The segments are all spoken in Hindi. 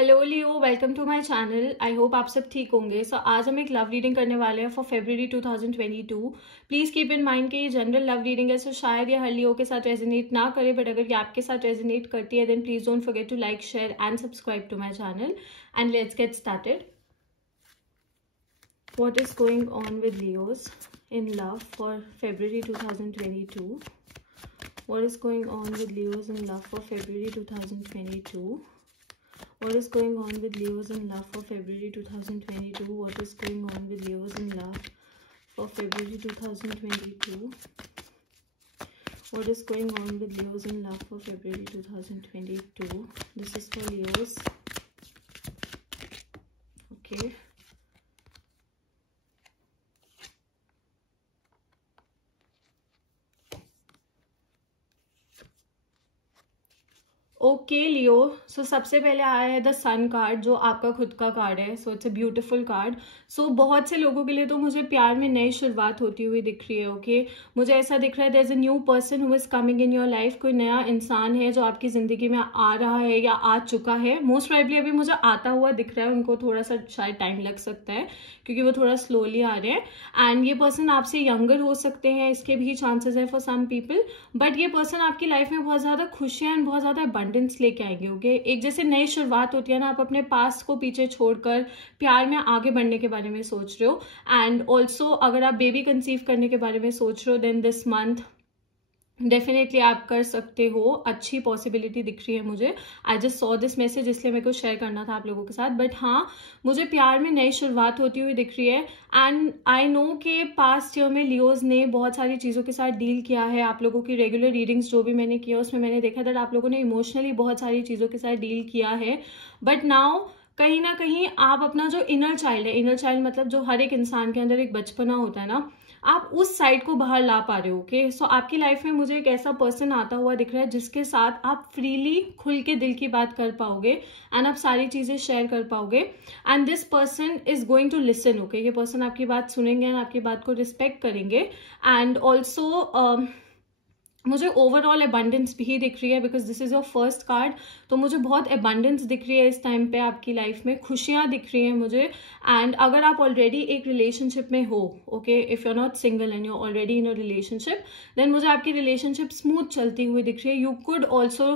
Hello Leo, welcome to my channel. I hope आप सब ठीक होंगे। आज हम एक लव रीडिंग करने वाले हैं for February 2022। Please keep in mind कि ये जनरल लव रीडिंग है, सो शायद ये हर लियो के साथ रेजोनेट ना करे, बट अगर ये आपके साथ रेजोनेट करती है then please don't forget to like, share and subscribe to my channel. And let's get started. What is going on with Leos in love for February 2022? What is going on with Leos in love for February 2022? What is going on with Leos in love for February 2022? What is going on with Leos in love for February 2022? What is going on with Leos in love for February 2022? This is for Leos. Okay. Okay Leo, so सबसे पहले आया है द सन कार्ड, जो आपका खुद का कार्ड है। So it's a beautiful card. So बहुत से लोगों के लिए तो मुझे प्यार में नई शुरुआत होती हुई दिख रही है। ओके, मुझे ऐसा दिख रहा है there is a new person who is coming in your life. कोई नया इंसान है जो आपकी जिंदगी में आ रहा है या आ चुका है। मोस्ट प्रोबेबली अभी मुझे आता हुआ दिख रहा है, उनको थोड़ा सा शायद टाइम लग सकता है क्योंकि वो थोड़ा स्लोली आ रहे हैं। एंड ये पर्सन आपसे यंगर हो सकते हैं, इसके भी चांसेस है फॉर सम पीपल। बट ये पर्सन आपकी लाइफ में बहुत ज्यादा खुशियां एंड बहुत ज्यादा अबंडेंस लेके आएंगे। ओके, एक जैसे नई शुरुआत होती है ना, आप अपने पास्ट को पीछे छोड़कर प्यार में आगे बढ़ने के बारे में सोच रहे हो। एंड ऑल्सो अगर आप बेबी कंसीव करने के बारे में सोच रहे हो देन दिस मंथ डेफिनेटली आप कर सकते हो। अच्छी पॉसिबिलिटी दिख रही है मुझे। I just saw this message, इसलिए मेरे को शेयर करना था आप लोगों के साथ। बट हाँ, मुझे प्यार में नई शुरुआत होती हुई दिख रही है। एंड आई नो कि पास्ट ईयर में लियोज ने बहुत सारी चीज़ों के साथ डील किया है। आप लोगों की रेगुलर रीडिंग्स जो भी मैंने किया उसमें मैंने देखा दैट आप लोगों ने इमोशनली बहुत सारी चीज़ों के साथ डील किया है। बट नाउ कहीं ना कहीं आप अपना जो इनर चाइल्ड है, इनर चाइल्ड मतलब जो हर एक इंसान के अंदर एक बचपना होता है ना, आप उस साइड को बाहर ला पा रहे हो। ओके, सो आपकी लाइफ में मुझे एक ऐसा पर्सन आता हुआ दिख रहा है जिसके साथ आप फ्रीली खुल के दिल की बात कर पाओगे एंड आप सारी चीजें शेयर कर पाओगे। And this person is going to listen. Okay, ये पर्सन आपकी बात सुनेंगे एंड आपकी बात को रिस्पेक्ट करेंगे। एंड ऑल्सो मुझे ओवरऑल अबंडेंस भी दिख रही है because this is your first card. तो मुझे बहुत अबंडेंस दिख रही है इस टाइम पे आपकी लाइफ में, खुशियां दिख रही हैं मुझे। एंड अगर आप ऑलरेडी एक रिलेशनशिप में हो, okay, if you are not single and you are already in a relationship, then मुझे आपकी रिलेशनशिप स्मूथ चलती हुई दिख रही है। You could also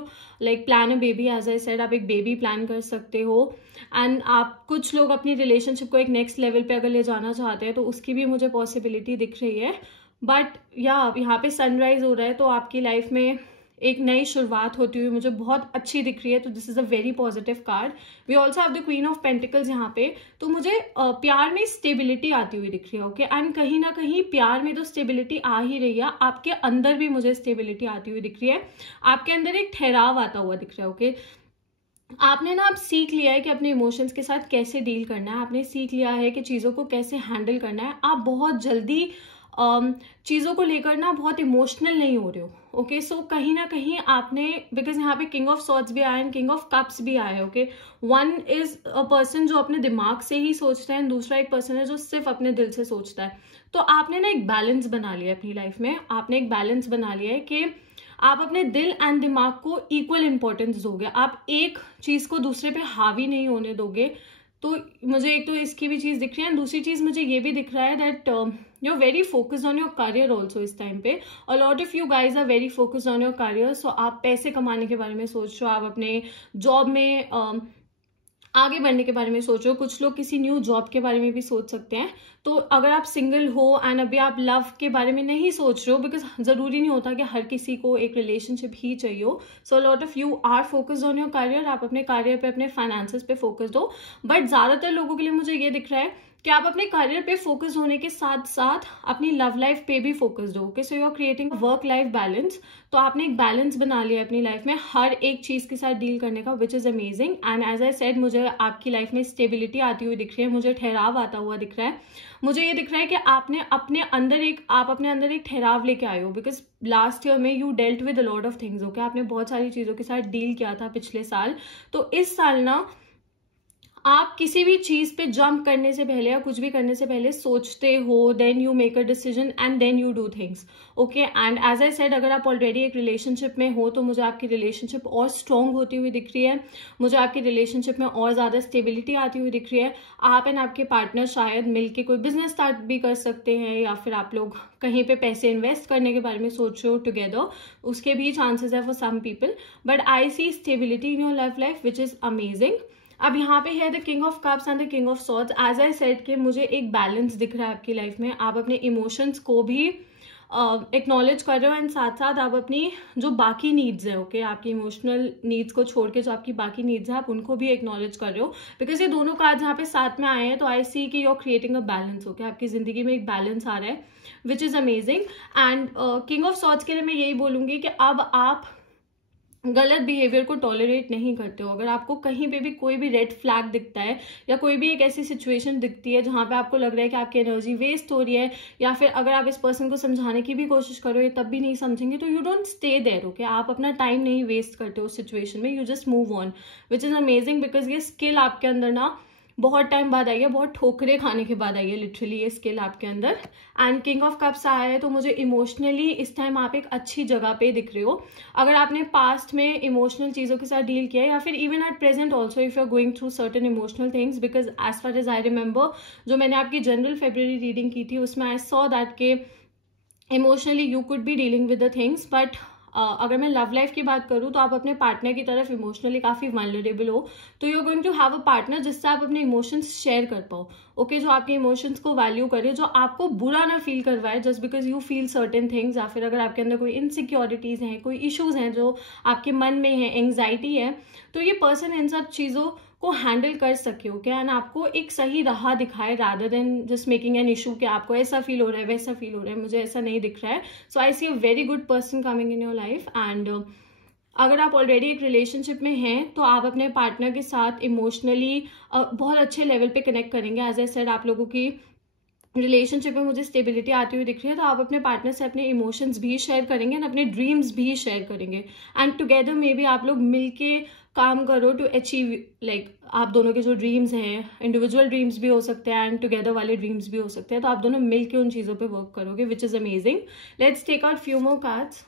like plan a baby, as I said, आप एक बेबी प्लान कर सकते हो। एंड आप कुछ लोग अपनी रिलेशनशिप को एक नेक्स्ट लेवल पे अगर ले जाना चाहते हैं तो उसकी भी मुझे पॉसिबिलिटी दिख रही है। बट यहाँ पे सनराइज हो रहा है तो आपकी लाइफ में एक नई शुरुआत होती हुई मुझे बहुत अच्छी दिख रही है। तो this is a very positive card. We also have the queen of pentacles यहाँ पे। तो मुझे प्यार में स्टेबिलिटी आती हुई दिख रही है। ओके, एंड कहीं ना कहीं प्यार में तो स्टेबिलिटी आ ही रही है, आपके अंदर भी मुझे स्टेबिलिटी आती हुई दिख रही है। आपके अंदर एक ठहराव आता हुआ दिख रहा है। ओके, आपने ना अब सीख लिया है कि अपने इमोशंस के साथ कैसे डील करना है। आपने सीख लिया है कि चीज़ों को कैसे हैंडल करना है। आप बहुत जल्दी चीज़ों को लेकर ना बहुत इमोशनल नहीं हो रहे हो। ओके, सो कहीं ना कहीं आपने, बिकॉज यहाँ पे किंग ऑफ सॉर्ड्स भी आया है, किंग ऑफ कप्स भी आया है। Okay, one is a person जो अपने दिमाग से ही सोचता है, दूसरा एक पर्सन है जो सिर्फ अपने दिल से सोचता है। तो आपने ना एक बैलेंस बना लिया है अपनी लाइफ में। आपने एक बैलेंस बना लिया है कि आप अपने दिल एंड दिमाग को इक्वल इंपॉर्टेंस दोगे। आप एक चीज को दूसरे पे हावी नहीं होने दोगे। तो मुझे एक तो इसकी भी चीज दिख रही है। दूसरी चीज मुझे ये भी दिख रहा है that you are very focused on your career also इस टाइम पे। A lot of you guys are very focused on your career. So आप पैसे कमाने के बारे में सोच रहे हो, आप अपने जॉब में आगे बढ़ने के बारे में सोच रहे हो। कुछ लोग किसी न्यू जॉब के बारे में भी सोच सकते हैं। तो अगर आप सिंगल हो एंड अभी आप लव के बारे में नहीं सोच रहे हो, बिकॉज जरूरी नहीं होता कि हर किसी को एक रिलेशनशिप ही चाहिए हो। So lot of you are focused on your career. आप अपने करियर पे, अपने फाइनेंसेस पे फोकस्ड हो। बट ज्यादातर लोगों के लिए मुझे ये दिख रहा है कि आप अपने करियर पे फोकस होने के साथ साथ अपनी लव लाइफ पे भी फोकस्ड हो। So you are creating work life balance. तो आपने एक बैलेंस बना लिया अपनी लाइफ में हर एक चीज के साथ डील करने का, which is amazing. And as I said, मुझे आपकी लाइफ में स्टेबिलिटी आती हुई दिख रही है, मुझे ठहराव आता हुआ दिख रहा है। मुझे ये दिख रहा है कि आप अपने अंदर एक ठहराव लेके आए हो। बिकॉज लास्ट ईयर में you dealt with a lot of things. Okay, आपने बहुत सारी चीजों के साथ डील किया था पिछले साल। तो इस साल ना आप किसी भी चीज पे जंप करने से पहले या कुछ भी करने से पहले सोचते हो, then you make a decision and then you do things, okay. And as I said, अगर आप ऑलरेडी एक रिलेशनशिप में हो तो मुझे आपकी रिलेशनशिप और स्ट्रांग होती हुई दिख रही है, मुझे आपकी रिलेशनशिप में और ज्यादा स्टेबिलिटी आती हुई दिख रही है। आप एंड आपके पार्टनर शायद मिलके कोई बिजनेस स्टार्ट भी कर सकते हैं, या फिर आप लोग कहीं पे पैसे इन्वेस्ट करने के बारे में सोच रहे हो टुगेदर, उसके भी चांसेस है for some people. But I see stability in your love life which is amazing. अब यहाँ पे है the king of cups and the king of swords. As I said कि मुझे एक बैलेंस दिख रहा है आपकी लाइफ में। आप अपने इमोशंस को भी एक्नॉलेज कर रहे हो एंड साथ साथ आप अपनी जो बाकी नीड्स है, ओके, आपकी इमोशनल नीड्स को छोड़ के जो आपकी बाकी नीड्स है आप उनको भी एक्नॉलेज कर रहे हो, बिकॉज ये दोनों कार्ड यहाँ पे साथ में आए हैं। तो आई सी कि you are creating a balance, okay, आपकी जिंदगी में एक बैलेंस आ रहा है which is amazing. And king of swords के लिए मैं यही बोलूंगी कि अब आप गलत बिहेवियर को टॉलरेट नहीं करते हो। अगर आपको कहीं पे भी कोई भी रेड फ्लैग दिखता है या कोई भी एक ऐसी सिचुएशन दिखती है जहां पे आपको लग रहा है कि आपकी एनर्जी वेस्ट हो रही है, या फिर अगर आप इस पर्सन को समझाने की भी कोशिश करो ये तब भी नहीं समझेंगे, तो you don't stay there, okay. आप अपना टाइम नहीं वेस्ट करते हो उस सिचुएशन में, you just move on, which is amazing, because ये स्किल आपके अंदर ना बहुत टाइम बाद आई है, बहुत ठोकरे खाने के बाद आई है लिटरली ये स्किल आपके अंदर। एंड किंग ऑफ कप्स आया है तो मुझे इमोशनली इस टाइम आप एक अच्छी जगह पे दिख रहे हो। अगर आपने पास्ट में इमोशनल चीजों के साथ डील किया है, या फिर even at present also if you are going through certain emotional things, because as far as I remember जो मैंने आपकी जनरल फेब्रुअरी रीडिंग की थी उसमें आई सॉ दैट के emotionally you could be dealing with the things. But अगर मैं लव लाइफ की बात करूं तो आप अपने पार्टनर की तरफ इमोशनली काफी वल्नरेबल हो, तो you are going to have a partner जिससे आप अपने इमोशंस शेयर कर पाओ, ओके, जो आपके इमोशंस को वैल्यू करे, जो आपको बुरा ना फील करवाए just because you feel certain things, या फिर अगर आपके अंदर कोई इनसिक्योरिटीज हैं, कोई इश्यूज हैं जो आपके मन में है, एंग्जाइटी है, तो ये पर्सन इन सब चीजों को हैंडल कर सके, ओके, एंड आपको एक सही राह दिखाए rather than just making an issue कि आपको ऐसा फील हो रहा है वैसा फील हो रहा है, मुझे ऐसा नहीं दिख रहा है। So I see a very good person coming in your life. And अगर आप ऑलरेडी एक रिलेशनशिप में हैं तो आप अपने पार्टनर के साथ इमोशनली बहुत अच्छे लेवल पे कनेक्ट करेंगे। एज आई सेड, आप लोगों की रिलेशनशिप में मुझे स्टेबिलिटी आती हुई दिख रही है, तो आप अपने पार्टनर से अपने इमोशंस भी शेयर करेंगे एंड अपने ड्रीम्स भी शेयर करेंगे, एंड टुगेदर मे बी आप लोग मिलके काम करो टू अचीव लाइक आप दोनों के जो ड्रीम्स हैं, इंडिविजुअल ड्रीम्स भी हो सकते हैं एंड टुगेदर वाले ड्रीम्स भी हो सकते हैं, तो आप दोनों मिलके उन चीजों पे वर्क करोगे, which is amazing. Let's take out few more cards.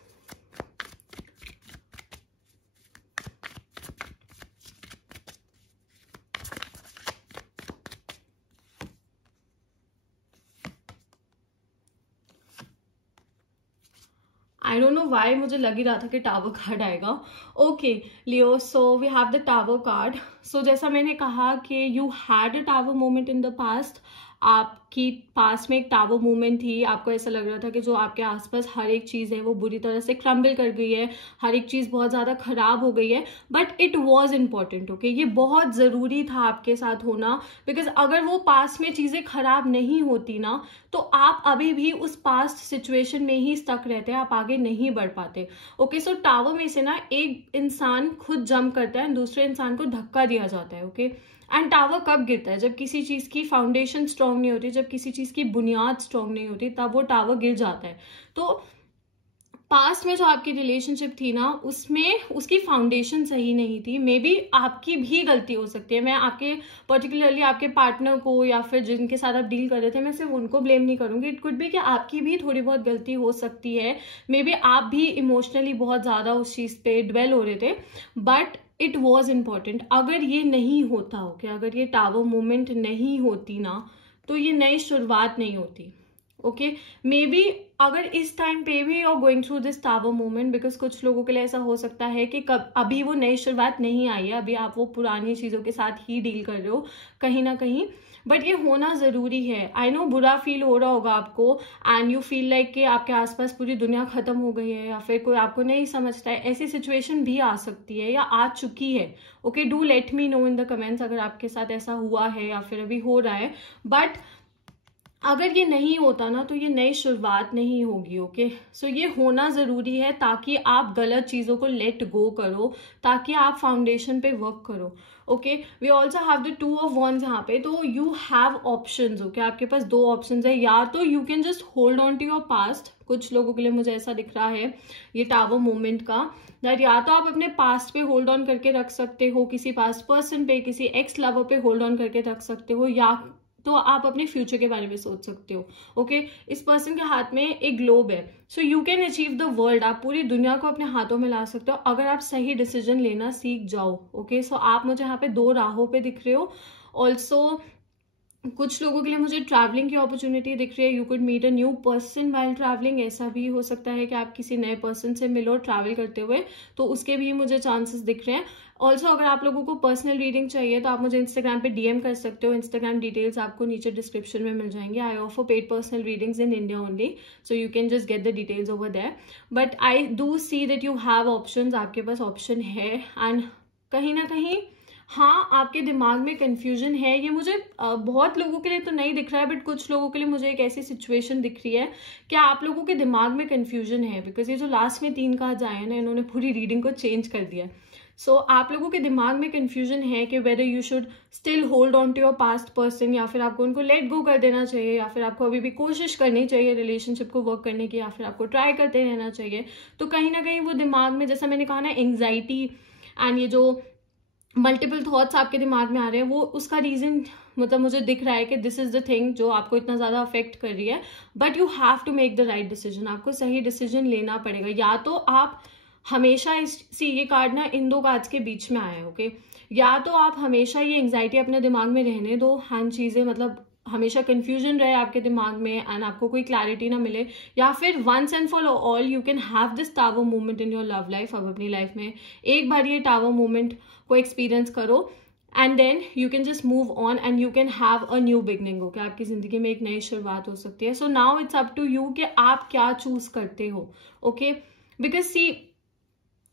I don't know why मुझे लग ही रहा था कि टावर कार्ड आएगा। Okay Leo, so we have the tower card. So जैसा मैंने कहा कि you had a tower moment in the past, आपकी पास में एक टावर मूवमेंट थी, आपको ऐसा लग रहा था कि जो आपके आसपास हर एक चीज है वो बुरी तरह से क्रम्बल कर गई है, हर एक चीज बहुत ज्यादा खराब हो गई है, but it was important, okay, ये बहुत जरूरी था आपके साथ होना, बिकॉज अगर वो पास में चीजें खराब नहीं होती ना तो आप अभी भी उस पास्ट सिचुएशन में ही स्टक रहते हैं, आप आगे नहीं बढ़ पाते, ओके। सो टावर में से ना एक इंसान खुद जंप करता है, दूसरे इंसान को धक्का दिया जाता है, ओके। एंड टावर कब गिरता है? जब किसी चीज की फाउंडेशन स्ट्रांग नहीं होती, जब किसी चीज की बुनियाद स्ट्रांग नहीं होती, तब वो टावर गिर जाता है। तो पास्ट में जो आपकी रिलेशनशिप थी ना उसमें उसकी फाउंडेशन सही नहीं थी, मे बी आपकी भी गलती हो सकती है। मैं आपके पर्टिकुलरली आपके पार्टनर को या फिर जिनके साथ आप डील कर रहे थे मैं सिर्फ उनको ब्लेम नहीं करूंगी, इट कुड बी कि आपकी भी थोड़ी बहुत गलती हो सकती है, मे बी आप भी इमोशनली बहुत ज्यादा उस चीज पे डिवेल हो रहे थे, बट इट वॉज इम्पॉर्टेंट। अगर ये नहीं होता हो कि अगर ये टावर मूवमेंट नहीं होती ना तो ये नई शुरुआत नहीं होती, ओके। मे बी अगर इस टाइम पे भी you are going through this tower movement, because कुछ लोगों के लिए ऐसा हो सकता है कि अभी वो नई शुरुआत नहीं आई है, अभी आप वो पुरानी चीजों के साथ ही डील कर रहे हो कहीं ना कहीं, बट ये होना जरूरी है। आई नो बुरा फील हो रहा होगा आपको एंड यू फील लाइक कि आपके आसपास पूरी दुनिया खत्म हो गई है या फिर कोई आपको नहीं समझता है, ऐसी सिचुएशन भी आ सकती है या आ चुकी है, okay. Do let me know in the comments अगर आपके साथ ऐसा हुआ है या फिर अभी हो रहा है, बट अगर ये नहीं होता ना तो ये नई शुरुआत नहीं होगी। ओके, सो ये होना जरूरी है ताकि आप गलत चीजों को लेट गो करो, ताकि आप फाउंडेशन पे वर्क करो। Okay, we also have the two of wands यहाँ पे, तो यू हैव ऑप्शंस। ओके, आपके पास दो ऑप्शंस है, या तो you can just hold on to your past. कुछ लोगों के लिए मुझे ऐसा दिख रहा है ये टावर मोमेंट का, दैट या तो आप अपने पास्ट पे होल्ड ऑन करके रख सकते हो, किसी पास्ट पर्सन पे, किसी एक्स लवर पे होल्ड ऑन करके रख सकते हो, या तो आप अपने फ्यूचर के बारे में सोच सकते हो। ओके, इस पर्सन के हाथ में एक ग्लोब है, सो you can achieve the world. आप पूरी दुनिया को अपने हाथों में ला सकते हो अगर आप सही डिसीजन लेना सीख जाओ। ओके, सो आप मुझे यहाँ पे दो राहों पे दिख रहे हो। ऑल्सो कुछ लोगों के लिए मुझे ट्रैवलिंग की अपॉर्चुनिटी दिख रही है। You could meet a new person while travelling. ऐसा भी हो सकता है कि आप किसी नए पर्सन से मिलो ट्रैवल करते हुए, तो उसके भी मुझे चांसेस दिख रहे हैं। ऑल्सो अगर आप लोगों को पर्सनल रीडिंग चाहिए तो आप मुझे इंस्टाग्राम पे डीएम कर सकते हो। इंस्टाग्राम डिटेल्स आपको नीचे डिस्क्रिप्शन में मिल जाएंगे। I offer paid personal readings in India only, so you can just get the details over there. But I do see that you have options, आपके पास ऑप्शन है। एंड कहीं ना कहीं हाँ, आपके दिमाग में कंफ्यूजन है। ये मुझे बहुत लोगों के लिए तो नहीं दिख रहा है, बट कुछ लोगों के लिए मुझे एक ऐसी सिचुएशन दिख रही है कि आप लोगों के दिमाग में कंफ्यूजन है, बिकॉज ये जो लास्ट में 3 कार्ड्स आए हैं ना, इन्होंने पूरी रीडिंग को चेंज कर दिया। सो आप लोगों के दिमाग में कंफ्यूजन है कि whether you should still hold on to your past person, या फिर आपको उनको लेट गो कर देना चाहिए, या फिर आपको अभी भी कोशिश करनी चाहिए रिलेशनशिप को वर्क करने की, या फिर आपको ट्राई करते रहना चाहिए। तो कहीं ना कहीं वो दिमाग में, जैसा मैंने कहा ना, एंग्जाइटी एंड ये जो मल्टीपल थॉट्स आपके दिमाग में आ रहे हैं, वो उसका रीजन मतलब मुझे दिख रहा है कि दिस इज द थिंग जो आपको इतना ज्यादा अफेक्ट कर रही है। But you have to make the right decision. आपको सही डिसीजन लेना पड़ेगा। या तो आप हमेशा ये कार्ड ना इन दो कार्ड्स के बीच में आया है। ओके, या तो आप हमेशा ये एंग्जाइटी अपने दिमाग में रहने दो, हाँ चीजें मतलब हमेशा कंफ्यूजन रहे आपके दिमाग में एंड आपको कोई क्लैरिटी ना मिले, या फिर once and for all you can have this tower movement in your love life. अब अपनी लाइफ में एक बार ये टावर मूवमेंट को एक्सपीरियंस करो and then you can just move on and you can have a new beginning. Okay, आपकी जिंदगी में एक नई शुरुआत हो सकती है। So now it's up to you कि आप क्या चूज करते हो। ओके, बिकॉज सी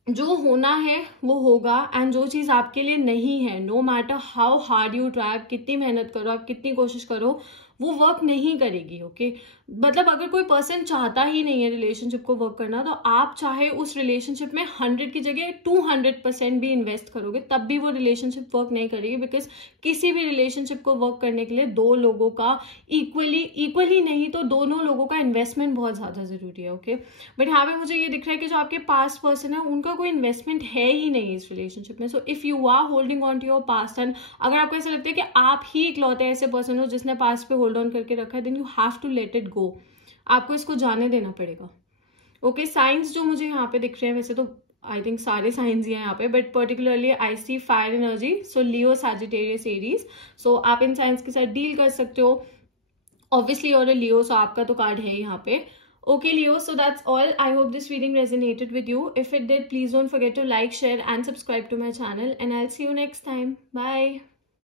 जो होना है वो होगा, एंड जो चीज आपके लिए नहीं है, no matter how hard you try, आप कितनी मेहनत करो, आप कितनी कोशिश करो, वो वर्क नहीं करेगी। ओके, मतलब अगर कोई पर्सन चाहता ही नहीं है रिलेशनशिप को वर्क करना, तो आप चाहे उस रिलेशनशिप में 100 की जगह 200% भी इन्वेस्ट करोगे, तब भी वो रिलेशनशिप वर्क नहीं करेगी। बिकॉज किसी भी रिलेशनशिप को वर्क करने के लिए दो लोगों का इक्वली नहीं तो दोनों लोगों का इन्वेस्टमेंट बहुत ज्यादा जरूरी है। ओके, बट यहाँ पे मुझे ये दिख रहा है कि जो आपके पास्ट पर्सन है उनका कोई इन्वेस्टमेंट है ही नहीं इस रिलेशनशिप में। So if you are holding on to your past, and अगर आपको ऐसा लगता है कि आप ही इकलौते ऐसे पर्सन हो जिसने पास्ट पे होल्ड ऑन करके रखा है, then you have to let it go. आपको इसको जाने देना पड़ेगा। ओके, साइंस जो मुझे यहाँ पे दिख रहे हैं, वैसे तो आई थिंक सारे साइंस ही हैं यहाँ पे, but particularly I see fire energy, so Leo, Sagittarius, Aries. So आप इन साइंस के साथ डील कर सकते हो। ऑब्वियसली और लियो, सो आपका तो कार्ड है यहाँ पे। Okay, Leo, so that's all. I hope this reading resonated with you. If it did, please don't forget to like, share and subscribe to my channel, and I'll see you next time. Bye.